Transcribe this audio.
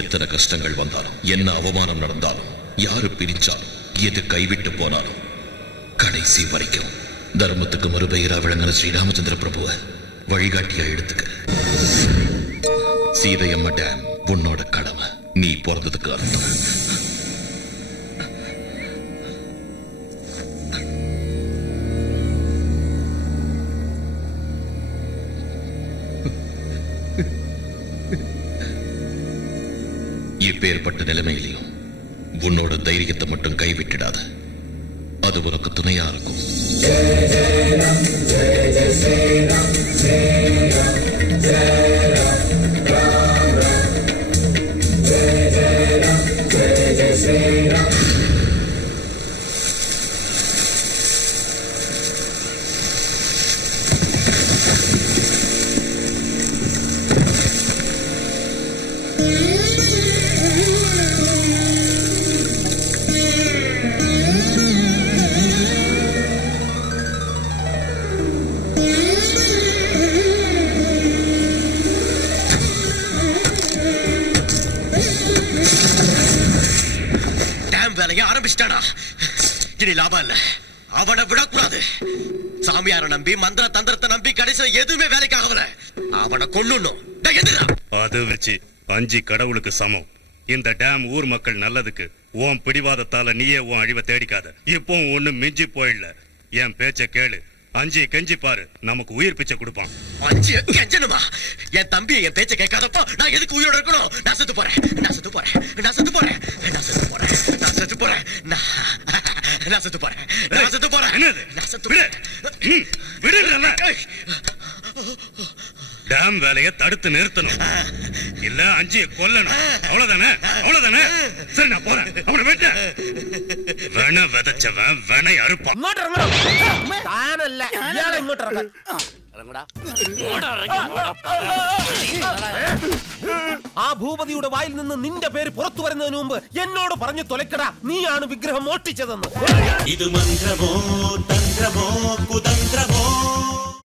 எத்தனை கஷ்டங்கள் வந்தாலும், என்ன அவமானம் நடந்தாலும், யாரு பிரிச்சாலும், எது கைவிட்டு போனாலும், கடைசி வரைக்கும் தர்மத்துக்கு மறுபெயரா விளங்கின ஸ்ரீராமச்சந்திர பிரபுவ வழிகாட்டியா எடுத்துக்க. சீதையம்மா டேம் உன்னோட கடமை. நீ பிறந்ததுக்கு அர்த்தம். இப்பேற்பட்ட நிலைமையிலையும் உன்னோட தைரியத்தை மட்டும் கைவிட்டுடாத. அது உனக்கு துணையா இருக்கும். ஆரம்பிச்சிட்டானா? இனி லாபம் இல்ல. அவனை விடக்கூடாது. சாமியார நம்பி, மந்திர தந்திரத்தை நம்பி கடைசியில் எதுவுமே வேலைக்கு ஆகல. அவனை கொல்லுணும். அது வச்சு 5 கடவுளுக்கு சமம். இந்த டேம் ஊர் மக்கள் நல்லதுக்கு. உன் பிடிவாதத்தால நீயே உன் அழிவை தேடிக்காத. இப்போ ஒண்ணு மிஞ்சி போயிடல. என் பேச்ச கேளு. 5 கெஞ்சி பாரு, நமக்கு உயிர் பிச்சை கொடுப்பான். 5 கெஞ்சணுமா? என் தம்பி என் பேச்ச கேட்காதப்போ நான் எதுக்கு உயிரோட இருக்கணும்? நான் செத்து போறேன். நான் செத்து போறேன். நான் செத்து போறேன். நான் செத்து போறேன். நான் செத்து போறேன். நான் செத்து போறேன். நான் செத்து போறேன். நான் செத்து போறேன். விடுறல. டேம் வேலையை தடுத்து நிறுத்தணும். இல்ல 5 கொல்லணும். அவ்வளவுதானே? அவ்வளவுதானே? சரி, நான் போறேன். அவனை வெட்ட. வென விதைச்சவன் வெனை அறுப்பான். ആ ഭൂപതിയുടെ വായിൽ നിന്ന് നിന്റെ പേര് പുറത്തു വരുന്നതിന് മുമ്പ് എന്നോട് പറഞ്ഞു തൊലക്കടാ, നീയാണ് വിഗ്രഹം മോഷ്ടിച്ചതെന്ന്. ഇത് മന്ത്രമോ